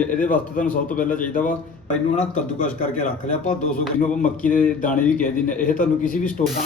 ਇਹਦੇ ਵਾਸਤੇ ਤੁਹਾਨੂੰ ਸਭ ਤੋਂ ਪਹਿਲਾਂ ਚਾਹੀਦਾ ਵਾ, ਇਹਨੂੰ ਹਨਾ ਕੱਦੂਕਸ ਕਰਕੇ ਰੱਖ ਲਿਆ ਆਪਾਂ 200 ਗ੍ਰਾਮ ਨੂੰ ਆਪਾਂ ਮੱਕੀ ਦੇ ਦਾਣੇ ਵੀ ਕਹਿ ਦਿੰਦੇ ਇਹ ਤੁਹਾਨੂੰ ਕਿਸੇ ਵੀ ਸਟੋਰ ਦਾ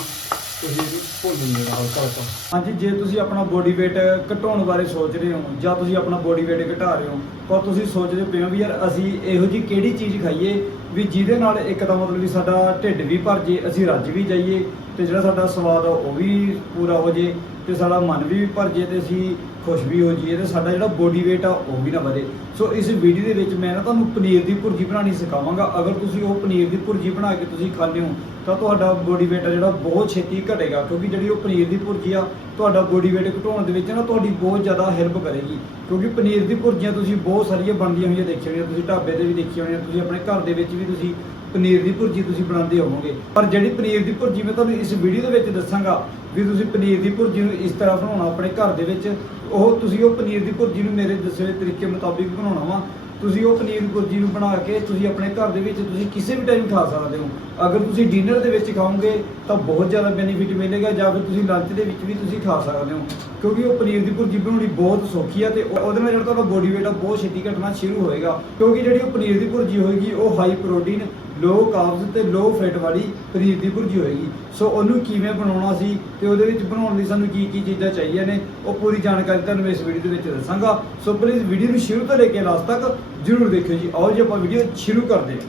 ਤੁਸੀਂ ਇਹਨੂੰ ਭੁੱਲ ਨਹੀਂ ਹਲਕਾ ਹਲਕਾ। ਹਾਂਜੀ, ਜੇ ਤੁਸੀਂ ਆਪਣਾ ਬੋਡੀ weight ਘਟਾਉਣ ਬਾਰੇ ਸੋਚ ਰਹੇ ਹੋ, ਜਾਂ ਤੁਸੀਂ ਆਪਣਾ ਬੋਡੀ weight ਘਟਾ ਰਹੇ ਹੋ ਪਰ ਤੁਸੀਂ ਸੋਚਦੇ ਪਏ ਹੋ ਵੀ ਯਾਰ ਅਸੀਂ ਇਹੋ ਜੀ ਕਿਹੜੀ ਚੀਜ਼ ਖਾਈਏ ਵੀ ਜਿਹਦੇ ਨਾਲ ਇੱਕ ਤਾਂ ਮਤਲਬ ਵੀ ਸਾਡਾ ਢਿੱਡ ਵੀ ਭਰ ਜੇ, ਅਸੀਂ ਰੱਜ ਵੀ ਜਾਈਏ, ਤੇ ਜਿਹੜਾ ਸਾਡਾ ਸਵਾਦ ਆ ਉਹ ਵੀ ਪੂਰਾ ਹੋ ਜੇ, ਤੇ ਸਾਡਾ ਮਨ ਵੀ ਭਰ ਜੇ, ਤੇ ਅਸੀਂ ਖੁਸ਼ ਵੀ ਹੋ ਜਾਈਏ ਤੇ ਸਾਡਾ ਜਿਹੜਾ ਬੋਡੀ weight ਆ ਉਹ ਵੀ ਨਾ ਵਧੇ। ਸੋ ਇਸ ਵੀਡੀਓ ਦੇ ਵਿੱਚ ਮੈਂ ਨਾ ਤੁਹਾਨੂੰ ਪਨੀਰ ਦੀ ਭੁਰਜੀ ਬਣਾਉਣੀ ਸਿਖਾਵਾਂਗਾ। ਅਗਰ ਤੁਸੀਂ ਉਹ ਪਨੀਰ ਦੀ ਭੁਰਜੀ ਬਣਾ ਕੇ ਤੁਸੀਂ ਖਾਂਦੇ ਹੋ, ਤਾਂ ਤੁਹਾਡਾ ਬੋਡੀ weight ਆ ਜਿਹੜਾ ਬਹੁਤ ਛੇਤੀ ਘਟੇਗਾ, ਕਿਉਂਕਿ ਜਿਹੜੀ ਉਹ ਪਨੀਰ ਦੀ ਭੁਰਜੀ ਆ, ਤੁਹਾਡਾ ਬੋਡੀ weight ਘਟਾਉਣ ਦੇ ਵਿੱਚ ਨਾ ਤੁਹਾਡੀ ਬਹੁਤ ਜ਼ਿਆਦਾ ਹੈਲਪ ਕਰੇਗੀ। ਕਿਉਂਕਿ ਪਨੀਰ ਦੀ ਭੁਰਜੀਆਂ ਤੁਸੀਂ ਬਹੁਤ ਸਾਰੀਆਂ ਬਣਦੀਆਂ ਹੋਈਆਂ ਦੇਖੀਆਂ ਹੋਣੀਆਂ ਤੁਸੀਂ ਢਾਬੇ ਤੇ ਵੀ ਦੇਖੀਆਂ ਹੋਣੀਆਂ ਤੁਸੀਂ ਆਪਣੇ ਘਰ ਦੇ ਵਿੱਚ ਵੀ ਤੁਸੀਂ ਪਨੀਰ ਦੀ ਭੁਰਜੀ ਤੁਸੀਂ ਬਣਾਉਂਦੇ ਹੋਵੋਗੇ। ਪਰ ਜਿਹੜੀ ਪਨੀਰ ਦੀ ਭੁਰਜੀ ਮੈਂ ਤੁਹਾਨੂੰ ਇਸ ਵੀਡੀਓ ਦੇ ਵਿੱਚ ਦੱਸਾਂਗਾ ਵੀ ਤੁਸੀਂ ਪਨੀਰ ਦੀ ਭੁਰਜੀ ਨੂੰ ਇਸ ਤਰ੍ਹਾਂ ਬਣਾਉਣਾ ਆਪਣੇ ਘਰ ਦੇ ਵਿੱਚ। ਉਹ ਤੁਸੀਂ ਉਹ ਪਨੀਰ ਦੀ ਭੁਰਜੀ ਨੂੰ ਮੇਰੇ ਦੱਸੇ ਹੋਏ ਤਰੀਕੇ ਮੁਤਾਬਿਕ ਬਣਾਉਣਾ ਵਾ। ਤੁਸੀਂ ਉਹ ਪਨੀਰ ਦੀ ਭੁਰਜੀ ਨੂੰ ਬਣਾ ਕੇ ਤੁਸੀਂ ਆਪਣੇ ਘਰ ਦੇ ਵਿੱਚ ਤੁਸੀਂ ਕਿਸੇ ਵੀ ਟਾਈਮ ਖਾ ਸਕਦੇ ਹੋ। ਅਗਰ ਤੁਸੀਂ ਡਿਨਰ ਦੇ ਵਿੱਚ ਖਾਓਗੇ ਤਾਂ ਬਹੁਤ ਜ਼ਿਆਦਾ ਬੈਨੀਫਿਟ ਮਿਲੇਗਾ ਜਾਂ ਫਿਰ ਤੁਸੀਂ ਲੰਚ ਦੇ ਵਿੱਚ ਵੀ ਤੁਸੀਂ ਖਾ ਸਕਦੇ ਹੋ। ਕਿਉਂਕਿ ਉਹ ਪਨੀਰ ਦੀ ਭੁਰਜੀ ਬਣਾਉਣੀ ਬਹੁਤ ਸੌਖੀ ਆ ਤੇ ਉਹਦੇ ਨਾਲ ਜਿਹੜਾ ਤੁਹਾਡਾ ਬੋਡੀ weight ਆ ਬਹੁਤ ਛੇਤੀ ਘਟਣਾ ਸ਼ੁਰੂ ਹੋਏਗਾ। ਕਿਉਂਕਿ ਜਿਹੜੀ ਉਹ ਪਨੀਰ ਦੀ ਭੁਰਜੀ ਹੋਏਗੀ, ਉਹ ਹਾਈ ਪ੍ਰੋਟੀਨ ਲੋ ਕਾਰਬਸ ਤੇ ਲੋ ਫੈਟ ਵਾਲੀ ਪਨੀਰ ਦੀ ਭੁਰਜੀ ਹੋਏਗੀ। ਸੋ ਉਹਨੂੰ ਕਿਵੇਂ ਬਣਾਉਣਾ ਸੀ ਤੇ ਉਹਦੇ ਵਿੱਚ ਬਣਾਉਣ ਲਈ ਸਾਨੂੰ ਕੀ ਕੀ ਚੀਜ਼ਾਂ ਚਾਹੀਦੀਆਂ ਨੇ, ਉਹ ਪੂਰੀ ਜਾਣਕਾਰੀ ਤੁਹਾਨੂੰ ਮੈਂ ਇਸ ਵੀਡੀਓ ਦੇ ਵਿੱਚ ਦੱਸਾਂਗਾ। ਸੋ ਪਲੀਜ਼ ਵੀਡੀਓ ਨੂੰ ਸ਼ੁਰੂ ਤੋਂ ਲੈ ਕੇ ਲਾਸਟ ਤੱਕ ਜਰੂਰ ਦੇਖਿਓ ਜੀ। ਆਓ ਜੀ ਆਪਾਂ ਵੀਡੀਓ ਸ਼ੁਰੂ ਕਰਦੇ ਹਾਂ।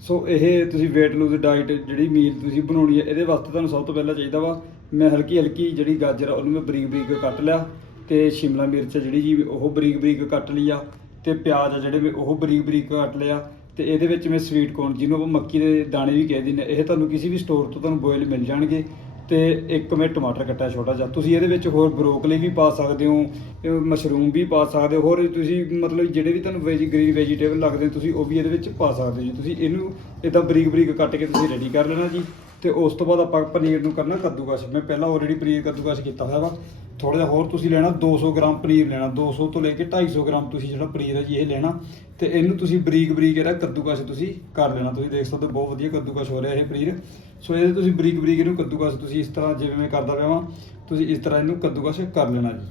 ਸੋ ਇਹ ਤੁਸੀਂ weight lose ਡਾਈਟ ਜਿਹੜੀ ਮੀਲ ਤੁਸੀਂ ਬਣਾਉਣੀ ਹੈ, ਇਹਦੇ ਵਾਸਤੇ ਤੁਹਾਨੂੰ ਸਭ ਤੋਂ ਪਹਿਲਾਂ ਚਾਹੀਦਾ ਵਾ, ਮੈਂ ਹਲਕੀ ਹਲਕੀ ਜਿਹੜੀ ਗਾਜਰ ਆ, ਉਹਨੂੰ ਮੈਂ ਬਰੀਕ ਬਰੀਕ ਕੱਟ ਲਿਆ ਤੇ ਸ਼ਿਮਲਾ ਮਿਰਚ ਆ ਜਿਹੜੀ ਜੀ, ਉਹ ਬਰੀਕ ਬਰੀਕ ਕੱਟ ਲਈ ਆ ਤੇ ਪਿਆਜ਼ ਆ ਜਿਹੜੇ ਮੈਂ ਉਹ ਬਰੀਕ ਬਰੀਕ ਕੱਟ ਲਿਆ ਤੇ ਇਹਦੇ ਵਿੱਚ ਮੈਂ ਸਵੀਟ ਕੋਰਨ ਜਿਹਨੂੰ ਆਪਾਂ ਮੱਕੀ ਦੇ ਦਾਣੇ ਵੀ ਕਹਿ ਦਿੰਦੇ ਇਹ ਤੁਹਾਨੂੰ ਕਿਸੇ ਵੀ ਸਟੋਰ ਤੋਂ ਤੁਹਾਨੂੰ ਬੋਇਲ ਮਿਲ ਜਾਣਗੇ। ਤੇ ਇੱਕ ਮੈਂ ਟਮਾਟਰ ਕੱਟਿਆ ਛੋਟਾ ਜਿਹਾ। ਤੁਸੀਂ ਇਹਦੇ ਵਿੱਚ ਹੋਰ ਬਰੋਕਲੀ ਵੀ ਪਾ ਸਕਦੇ ਹੋ ਮਸ਼ਰੂਮ ਵੀ ਪਾ ਸਕਦੇ ਹੋ, ਹੋਰ ਤੁਸੀਂ ਮਤਲਬ ਜਿਹੜੇ ਵੀ ਤੁਹਾਨੂੰ ਵੈਜੀ ਗ੍ਰੀਨ ਵੈਜੀਟੇਬਲ ਲੱਗਦੇ ਤੁਸੀਂ ਉਹ ਵੀ ਇਹਦੇ ਵਿੱਚ ਪਾ ਸਕਦੇ ਹੋ ਜੀ। ਤੁਸੀਂ ਇਹਨੂੰ ਇਦਾਂ ਬਰੀਕ ਬਰੀਕ ਕੱਟ ਕੇ ਤੁਸੀਂ ਰੈਡੀ ਕਰ ਲੈਣਾ ਜੀ। ਤੇ ਉਸ ਤੋਂ ਬਾਅਦ ਆਪਾਂ ਪਨੀਰ ਨੂੰ ਕਰਨਾ ਕੱਦੂਕਸ। ਮੈਂ ਪਹਿਲਾਂ ਆਲਰੇਡੀ ਪਨੀਰ ਕੱਦੂਕਸ ਕੀਤਾ ਹੋਇਆ ਵਾ। ਥੋੜਾ ਜਿਹਾ ਹੋਰ ਤੁਸੀਂ ਲੈਣਾ 200 ਗ੍ਰਾਮ ਪਨੀਰ ਲੈਣਾ 200 ਤੋਂ ਲੈ ਕੇ 250 ਗ੍ਰਾਮ ਤੁਸੀਂ ਜਿਹੜਾ ਪਨੀਰ ਹੈ ਜੀ ਇਹ ਲੈਣਾ, ਤੇ ਇਹਨੂੰ ਤੁਸੀਂ ਬਰੀਕ ਬਰੀਕ ਇਹਦਾ ਕੱਦੂਕਸ ਤੁਸੀਂ ਕਰ ਲੈਣਾ, ਤੁਸੀਂ ਦੇਖ ਸਕਦੇ ਹੋ ਬਹੁਤ ਵਧੀਆ ਕੱਦੂਕਸ ਹੋ ਰਿਹਾ ਇਹ ਪਨੀਰ। ਸੋ ਇਹਦੇ ਤੁਸੀਂ ਬਰੀਕ ਬਰੀਕ ਇਹਨੂੰ ਕੱਦੂਕਸ ਤੁਸੀਂ ਇਸ ਤਰ੍ਹਾਂ ਜਿਵੇਂ ਮੈਂ ਕਰਦਾ ਪਿਆ ਵਾਂ, ਤੁਸੀਂ ਇਸ ਤਰ੍ਹਾਂ ਇਹਨੂੰ ਕੱਦੂਕਸ ਕਰ ਲੈਣਾ ਜੀ।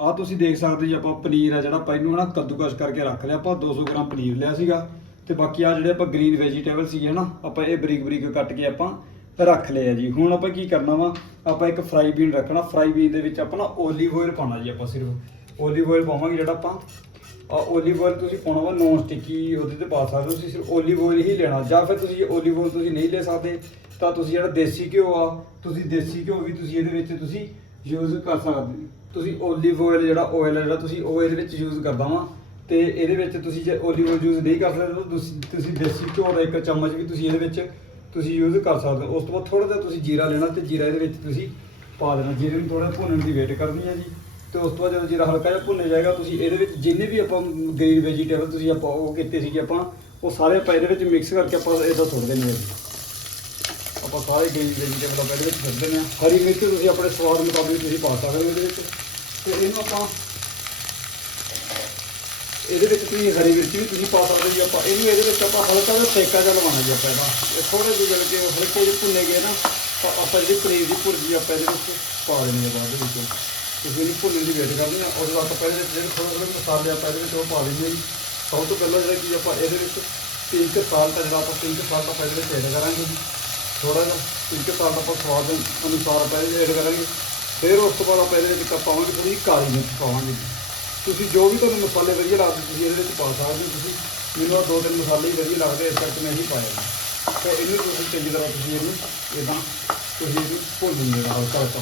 ਆ ਤੁਸੀਂ ਦੇਖ ਸਕਦੇ ਜੀ ਆਪਾਂ ਪਨੀਰ ਆ ਜਿਹੜਾ ਆਪਾਂ ਇਹਨੂੰ ਹਨਾ ਕੱਦੂਕਸ ਕਰਕੇ ਰੱਖ ਲਿਆ, ਆਪਾਂ 200 ਗ੍ਰਾਮ ਪਨੀਰ ਲਿਆ ਸੀਗਾ, ਤੇ ਬਾਕੀ ਆ ਜਿਹੜੇ ਆਪਾਂ ਗ੍ਰੀਨ ਵੈਜੀਟੇਬਲ ਸੀਗੇ ਹਨਾ, ਆਪਾਂ ਇਹ ਬਰੀਕ ਬਰੀਕ ਕੱਟ ਕੇ ਆਪਾਂ ਰੱਖ ਲਿਆ ਜੀ। ਹੁਣ ਆਪਾਂ ਕੀ ਕਰਨਾ ਵਾ? ਆਪਾਂ ਇੱਕ ਫਰਾਈ ਬੀਨ ਰੱਖਣਾ। ਫਰਾਈ ਬੀਨ ਦੇ ਵਿੱਚ ਆਪਾਂ ਨਾ ਓਲੀਵ ਆਇਲ ਪਾਉਣਾ ਜੀ ਆਪਾਂ ਸਿਰਫ। ਓਲੀਵ ਆਇਲ ਪਾਵਾਂਗੇ ਜਿਹੜਾ ਆਪਾਂ। ਆ ਓਲੀਵ ਆਇਲ ਤੁਸੀਂ ਪਾਉਣਾ ਵਾ ਨੌਨ ਸਟਿੱਕੀ ਉਹਦੇ ਤੇ ਪਾ ਸਕਦੇ ਹੋ। ਤੁਸੀਂ ਸਿਰਫ ਓਲੀਵ ਆਇਲ ਹੀ ਲੈਣਾ। ਜਾਂ ਫਿਰ ਤੁਸੀਂ ਓਲੀਵ ਆਇਲ ਤੁਸੀਂ ਨਹੀਂ ਲੈ ਸਕਦੇ, ਤਾਂ ਤੁਸੀਂ ਜਿਹੜਾ ਦੇਸੀ ਘਿਓ ਆ, ਤੁਸੀਂ ਦੇਸੀ ਘਿਓ ਵੀ ਤੁਸੀਂ ਇਹਦੇ ਵਿੱਚ ਤੁਸੀਂ ਯੂਜ਼ ਕਰ ਸਕਦੇ ਤੁਸੀਂ ਓਲੀਵ ਆਇਲ ਜਿਹੜਾ ਆਇਲ ਹੈ ਜਿਹੜਾ ਤੁਸੀਂ ਉਹ ਇਹਦੇ ਵਿੱਚ ਯੂਜ਼ ਕਰਦਾ ਵਾਂ। ਤੇ ਇਹਦੇ ਵਿੱਚ ਤੁਸੀਂ ਜੇ ਓਲੀਵ ਆਇਲ ਯੂਜ਼ ਨਹੀਂ ਕਰ ਸਕਦੇ ਤਾਂ ਤੁਸੀਂ ਤੁਸੀਂ ਦੇਸੀ ਘਿਓ ਦਾ ਇੱਕ ਚਮਚ ਵੀ ਤੁਸੀਂ ਇਹਦੇ ਵਿੱਚ ਤੁਸੀਂ ਯੂਜ਼ ਕਰ ਸਕਦੇ ਹੋ। ਉਸ ਤੋਂ ਬਾਅਦ ਥੋੜਾ ਜਿਹਾ ਤੁਸੀਂ ਜੀਰਾ ਲੈਣਾ ਤੇ ਜੀਰਾ ਇਹਦੇ ਵਿੱਚ ਤੁਸੀਂ ਪਾ ਦੇਣਾ। ਜੀਰੇ ਨੂੰ ਥੋੜਾ ਭੁੰਨਣ ਦੀ ਵੇਟ ਕਰਨੀ ਹੈ ਜੀ। ਤੇ ਉਸ ਤੋਂ ਬਾਅਦ ਜਦੋਂ ਜੀਰਾ ਹਲਕਾ ਜਿਹਾ ਭੁੰਨ ਜਾਏਗਾ, ਤੁਸੀਂ ਇਹਦੇ ਵਿੱਚ ਜਿੰਨੇ ਵੀ ਆਪਾਂ ਗ੍ਰੀਨ ਵੈਜੀਟੇਬਲ ਤੁਸੀਂ ਆਪਾਂ ਉਹ ਕੀਤੇ ਸੀਗੇ ਆਪਾਂ, ਉਹ ਸਾਰੇ ਆਪਾਂ ਇਹਦੇ ਵਿੱਚ ਮਿਕਸ ਕਰਕੇ ਆਪਾਂ ਇਹਦਾ ਸੁੱਟ ਦੇਣੀ ਹੈ ਜੀ। ਆਪਾਂ ਸਾਰੇ ਗ੍ਰੀਨ ਵੈਜੀਟੇਬਲ ਆਪਾਂ ਇਹਦੇ ਵਿੱਚ ਸੁੱਟ ਦਿੰਦੇ ਹਾਂ। ਹਰੀ ਮਿਰਚ ਤੁਸੀਂ ਆਪਣੇ ਸਵਾਦ ਮੁਤਾਬਿਕ ਤੁਸੀਂ ਪਾ ਸਕਦੇ ਹੋ ਇਹਦੇ ਵਿੱਚ। ਤੇ ਇਹਨੂੰ ਆਪਾਂ ਇਹਦੇ ਵਿੱਚ ਤੁਸੀਂ ਹਰੀ ਮਿਰਚ ਵੀ ਤੁਸੀਂ ਪਾ ਸਕਦੇ ਜੀ ਆਪਾਂ। ਇਹਨੂੰ ਇਹਦੇ ਵਿੱਚ ਆਪਾਂ ਹਲਕਾ ਜਿਹਾ ਸੇਕਾ ਜਿਹਾ ਲਵਾਉਣਾ ਜੀ ਆਪਾਂ ਇਹਦਾ। ਇਹ ਥੋੜੇ ਜਿਹੇ ਜਿਹੜੇ ਕਿ ਹਲਕੇ ਜਿਹੇ ਭੁੰਨੇ ਗਏ ਨਾ, ਤਾਂ ਆਪਾਂ ਜਿਹੜੀ ਪਨੀਰ ਦੀ ਭੁਰਜੀ ਆਪਾਂ ਇਹਦੇ ਵਿੱਚ ਪਾ ਦੇਣੀ ਹੈ ਬਾਅਦ ਵਿੱਚ। ਤੁਸੀਂ ਇਹਨੂੰ ਭੁੰਨਣ ਦੀ ਵੇਟ ਕਰਨੀ ਆ, ਉਹਦੇ ਬਾਅਦ ਆਪਾਂ ਇਹਦੇ ਜਿਹੜੇ ਥੋੜੇ ਥੋੜੇ ਮਸਾਲੇ ਆਪਾਂ ਇਹਦੇ ਵਿੱਚ ਉਹ ਪਾ ਦਿੰਦੇ ਜੀ। ਸਭ ਤੋਂ ਪਹਿਲਾਂ ਜਿਹੜਾ ਕੀ ਆਪਾਂ ਇਹਦੇ ਵਿੱਚ ਪਿੰਕ ਸਾਲਟ ਜਿਹੜਾ ਆਪਾਂ ਪਿੰਕ ਸਾਲਟ ਆਪਾਂ ਇਹਦੇ ਵਿੱਚ ਐਡ ਕਰਾਂਗੇ ਜੀ। ਥੋੜਾ ਜਿਹਾ ਪਿੰਕ ਸਾਲਟ ਆਪਾਂ ਸਵਾਦ ਅਨੁਸਾਰ ਆਪਾਂ ਇਹਦੇ ਐਡ ਕਰਾਂਗੇ। ਫਿਰ ਉਸ ਤੋਂ ਬਾਅਦ ਆਪਾਂ ਇਹਦੇ ਵਿੱਚ ਪਾਵਾਂਗੇ ਥੋੜੀ ਕਾਲੀ ਮਿਰਚ ਪਾਵਾਂਗੇ ਜੀ। ਤੁਸੀਂ ਜੋ ਵੀ ਤੁਹਾਨੂੰ ਮਸਾਲੇ ਵਧੀਆ ਲੱਗਦੇ ਤੁਸੀਂ ਇਹਦੇ ਵਿੱਚ ਪਾ ਸਕਦੇ ਹੋ ਤੁਸੀਂ ਮੈਨੂੰ ਆਹ ਦੋ ਤਿੰਨ ਮਸਾਲੇ ਹੀ ਵਧੀਆ ਲੱਗਦੇ ਇਸ ਕਰਕੇ ਮੈਂ ਇਹੀ ਪਾਇਆ ਜੀ। ਤੇ ਇਹਨੂੰ ਤੁਸੀਂ ਚੰਗੀ ਤਰ੍ਹਾਂ ਤੁਸੀਂ ਇਹਨੂੰ ਇਦਾਂ ਤੁਸੀਂ ਇਹਨੂੰ ਭੁੰਨ ਲੈਣਾ ਹਲਕਾ ਹਲਕਾ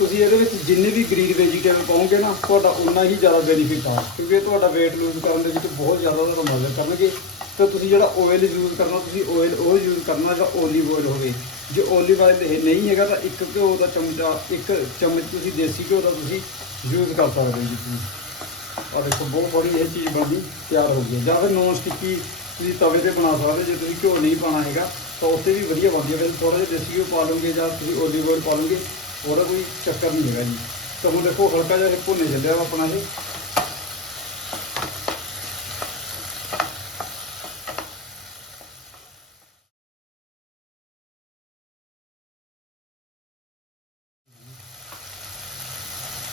ਤੁਸੀਂ ਇਹਦੇ ਵਿੱਚ ਜਿੰਨੇ ਵੀ ਗ੍ਰੀਨ ਵੈਜੀਟੇਬਲ ਪਾਓਗੇ ਨਾ, ਤੁਹਾਡਾ ਉਨਾ ਹੀ ਜ਼ਿਆਦਾ ਬੈਨੀਫਿਟ ਆ ਕਿਉਂਕਿ ਇਹ ਤੁਹਾਡਾ weight lose ਕਰਨ ਦੇ ਵਿੱਚ ਬਹੁਤ ਜ਼ਿਆਦਾ ਉਹਦਾ ਮਦਦ ਕਰਨਗੇ। ਤੇ ਤੁਸੀਂ ਜਿਹੜਾ ਆਇਲ ਯੂਜ਼ ਕਰਨਾ, ਤੁਸੀਂ ਆਇਲ ਉਹ ਯੂਜ਼ ਕਰਨਾ ਜਿਹੜਾ ਓਲੀਵ ਆਇਲ ਹੋਵੇ। ਜੇ ਓਲੀਵ ਆਇਲ ਇਹ ਨਹੀਂ ਹੈਗਾ ਤਾਂ ਇੱਕ ਘਿਓ ਦਾ ਚਮਚਾ, ਇੱਕ ਚਮਚ ਤੁਸੀਂ ਦੇਸੀ ਘਿਓ ਦਾ ਤੁਸੀਂ ਯੂਜ਼ ਕਰ ਸਕਦੇ ਹੋ ਜੀ ਤੁਸੀਂ। ਔਰ ਦੇਖੋ, ਬਹੁਤ ਬੜੀ ਇਹ ਚੀਜ਼ ਬਣਦੀ, ਤਿਆਰ ਹੋ ਗਈ ਹੈ। ਜਾਂ ਫਿਰ ਨੌਨ ਸਟਿੱਕੀ ਤੁਸੀਂ ਤਵੇ ਤੇ ਬਣਾ ਸਕਦੇ ਜੇ ਤੁਸੀਂ ਘਿਓ ਨਹੀਂ ਪਾਣਾ ਹੈਗਾ, ਤਾਂ ਉੱਤੇ ਵੀ ਵਧੀਆ ਬਣਦੀ ਹੈ। ਫਿਰ ਥੋੜਾ ਜਿਹਾ ਦੇਸੀ ਘਿਓ ਪਾ ਲਓਗੇ ਜਾਂ ਤੁਸੀਂ ਓਲੀਵ ਆਇਲ ਪਾ ਲਓਗੇ ਉਹਦਾ ਕੋਈ ਚੱਕਰ ਨਹੀਂ ਹੈਗਾ ਜੀ। ਤਾਂ ਹੁਣ ਦੇਖੋ, ਹਲਕਾ ਜਿਹਾ ਇਹ ਭੁੰਨੇ ਚੱਲਿਆ ਵਾ ਆਪਣਾ ਇਹ।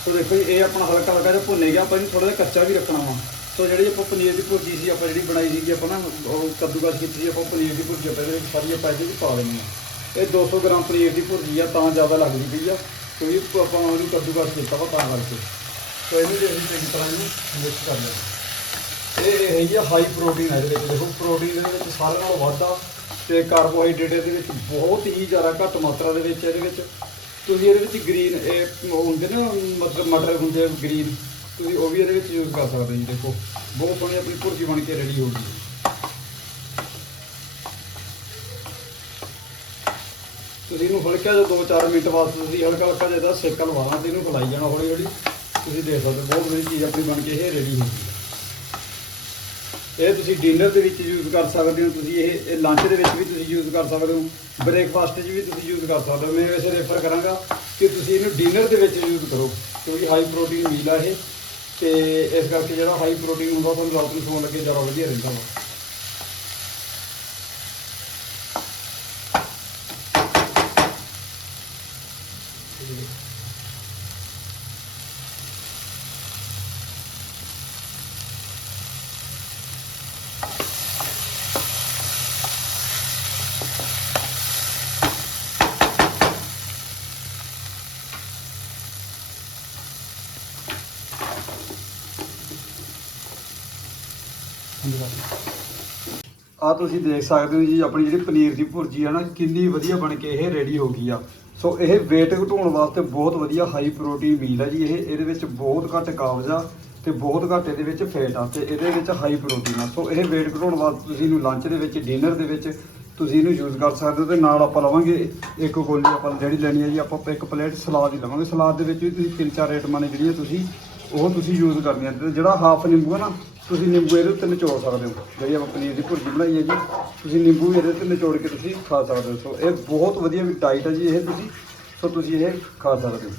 ਸੋ ਦੇਖੋ ਜੀ, ਇਹ ਆਪਣਾ ਹਲਕਾ ਹਲਕਾ ਜਿਹਾ ਭੁੰਨੇ ਗਿਆ। ਆਪਾਂ ਇਹਨੂੰ ਥੋੜਾ ਜਿਹਾ ਕੱਚਾ ਵੀ ਰੱਖਣਾ ਵਾ। ਸੋ ਜਿਹੜੀ ਆਪਾਂ ਪਨੀਰ ਦੀ ਭੁਰਜੀ ਸੀ, ਆਪਾਂ ਜਿਹੜੀ ਬਣਾਈ ਸੀਗੀ, ਆਪਾਂ ਨਾ ਉਹ ਕੱਦੂਕਸ ਕੀਤੀ ਸੀ, ਆਪਾਂ ਪਨੀਰ ਦੀ ਭੁਰਜੀ ਆਪਾਂ ਇਹਦੇ ਵਿੱਚ ਸਾਰੀ ਆਪਾਂ ਇਹਦੇ ਵਿੱਚ ਪਾ ਦੇਣੀ ਆ ਇਹ 200 ਗ੍ਰਾਮ ਪਨੀਰ ਦੀ ਭੁਰਜੀ ਆ, ਤਾਂ ਜ਼ਿਆਦਾ ਲੱਗਦੀ ਪਈ ਆ। ਕਿਉਂਕਿ ਆਪਾਂ ਉਹਨੂੰ ਕੱਦੂਕਸ ਕੀਤਾ ਵਾ ਤਾਂ ਕਰਕੇ। ਸੋ ਇਹਨੂੰ ਜੇ ਚੰਗੀ ਤਰ੍ਹਾਂ ਇਹਨੂੰ ਮਿਕਸ ਕਰ ਲੈਣਾ ਇਹ ਹੈਗੀ ਆ ਹਾਈ ਪ੍ਰੋਟੀਨ ਹੈ ਇਹਦੇ ਵਿੱਚ। ਦੇਖੋ ਪ੍ਰੋਟੀਨ ਦੇ ਵਿੱਚ ਸਾਰਿਆਂ ਨਾਲੋਂ ਵੱਧ ਆ ਤੇ ਕਾਰਬੋਹਾਈਡਰੇਟ ਇਹਦੇ ਵਿੱਚ ਬਹੁਤ ਹੀ ਜ਼ਿਆਦਾ ਘੱਟ ਮਾਤਰਾ ਦੇ ਵਿੱਚ ਇਹਦੇ ਵਿੱਚ। ਤੁਸੀਂ ਇਹਦੇ ਵਿੱਚ ਗ੍ਰੀਨ ਇਹ ਉਹ ਹੁੰਦੇ ਨਾ, ਮਤਲਬ ਮਟਰ ਹੁੰਦੇ ਗ੍ਰੀਨ ਤੁਸੀਂ ਉਹ ਵੀ ਇਹਦੇ ਵਿੱਚ ਯੂਜ਼ ਕਰ ਸਕਦੇ ਜੀ, ਦੇਖੋ। ਬਹੁਤ ਸੋਹਣੀ ਆਪਣੀ ਭੁਰਜੀ ਬਣ ਕੇ ਰੈਡੀ ਹੋ ਗਈ। ਤੁਸੀਂ ਇਹਨੂੰ ਹਲਕਾ ਜਿਹਾ 2-4 ਮਿੰਟ ਵਾਸਤੇ ਤੁਸੀਂ ਹਲਕਾ ਹਲਕਾ ਜਿਹਾ ਇਹਦਾ ਸੇਕਾ ਲਵਾਉਣਾ ਤੇ ਇਹਨੂੰ ਫਲਾਈ ਜਾਣਾ ਹੌਲੀ ਹੌਲੀ। ਤੁਸੀਂ ਦੇਖ ਸਕਦੇ ਹੋ, ਬਹੁਤ ਵਧੀਆ ਚੀਜ਼ ਆਪਣੀ ਬਣ ਕੇ ਇਹ ਰੈਡੀ ਹੋ। ਗਈ ਇਹ ਤੁਸੀਂ ਡਿਨਰ ਦੇ ਵਿੱਚ ਯੂਜ਼ ਕਰ ਸਕਦੇ ਹੋ, ਤੁਸੀਂ ਇਹ ਇਹ ਲੰਚ ਦੇ ਵਿੱਚ ਵੀ ਤੁਸੀਂ ਯੂਜ਼ ਕਰ ਸਕਦੇ ਹੋ ਬ੍ਰੇਕਫਾਸਟ 'ਚ ਵੀ ਤੁਸੀਂ ਯੂਜ਼ ਕਰ ਸਕਦੇ ਹੋ। ਮੈਂ ਵੈਸੇ ਰੈਫਰ ਕਰਾਂਗਾ ਕਿ ਤੁਸੀਂ ਇਹਨੂੰ ਡਿਨਰ ਦੇ ਵਿੱਚ ਯੂਜ਼ ਕਰੋ, ਕਿਉਂਕਿ ਹਾਈ ਪ੍ਰੋਟੀਨ ਮੀਲ ਆ ਇਹ। ਤੇ ਇਸ ਕਰਕੇ ਜਿਹੜਾ ਹਾਈ ਪ੍ਰੋਟੀਨ ਹੁੰਦਾ ਤੁਹਾਨੂੰ ਰਾਤ ਨੂੰ ਸੌਣ ਲੱਗੇ ਜ਼ਿਆਦਾ ਵਧੀਆ ਰਹਿੰਦਾ ਵਾ। ਆ ਤੁਸੀਂ ਦੇਖ ਸਕਦੇ ਹੋ ਜੀ, ਆਪਣੀ ਜਿਹੜੀ ਪਨੀਰ ਦੀ ਭੁਰਜੀ ਆ ਨਾ, ਕਿੰਨੀ ਵਧੀਆ ਬਣ ਕੇ ਇਹ ਰੈਡੀ ਹੋ ਗਈ ਆ। ਸੋ ਇਹ weight ਘਟਾਉਣ ਵਾਸਤੇ ਬਹੁਤ ਵਧੀਆ ਹਾਈ ਪ੍ਰੋਟੀਨ ਮੀਲ ਆ ਜੀ ਇਹ। ਇਹਦੇ ਵਿੱਚ ਬਹੁਤ ਘੱਟ ਕਾਬਜ਼ ਆ ਤੇ ਬਹੁਤ ਘੱਟ ਇਹਦੇ ਵਿੱਚ ਫੈਟ ਆ ਤੇ ਇਹਦੇ ਵਿੱਚ ਹਾਈ ਪ੍ਰੋਟੀਨ ਆ। ਸੋ ਇਹ weight ਘਟਾਉਣ ਵਾਸਤੇ ਤੁਸੀਂ ਇਹਨੂੰ ਲੰਚ ਦੇ ਵਿੱਚ ਡਿਨਰ ਦੇ ਵਿੱਚ ਤੁਸੀਂ ਇਹਨੂੰ ਯੂਜ਼ ਕਰ ਸਕਦੇ ਹੋ ਤੇ ਨਾਲ ਆਪਾਂ ਲਵਾਂਗੇ ਇੱਕ ਗੋਲੀ ਆਪਾਂ ਜਿਹੜੀ ਲੈਣੀ ਹੈ ਜੀ, ਆਪਾਂ ਇੱਕ ਪਲੇਟ ਸਲਾਦ ਹੀ ਲਵਾਂਗੇ। ਸਲਾਦ ਦੇ ਵਿੱਚ ਵੀ ਤੁਸੀਂ ਤਿੰਨ ਚਾਰ ਆਈਟਮਾਂ ਨੇ ਜਿਹੜੀਆਂ ਤੁਸੀਂ ਉਹ ਤੁਸੀਂ ਯੂਜ਼ ਕਰਨੀਆਂ ਤੇ ਜਿਹੜਾ ਹਾਫ ਨਿੰਬੂ ਹੈ ਨਾ, ਤੁਸੀਂ ਨਿੰਬੂ ਇਹਦੇ ਉੱਤੇ ਨਿਚੋੜ ਸਕਦੇ ਹੋ। ਜਿਹੜੀ ਆਪਾਂ ਪਨੀਰ ਦੀ ਭੁਰਜੀ ਬਣਾਈ ਹੈ ਜੀ, ਤੁਸੀਂ ਨਿੰਬੂ ਵੀ ਇਹਦੇ ਉੱਤੇ ਨਿਚੋੜ ਕੇ ਤੁਸੀਂ ਖਾ ਸਕਦੇ ਹੋ। ਸੋ ਇਹ ਬਹੁਤ ਵਧੀਆ ਵੀ ਡਾਈਟ ਹੈ ਜੀ ਇਹ ਤੁਸੀਂ ਸੋ ਤੁਸੀਂ ਇਹ ਖਾ ਸਕਦੇ ਹੋ।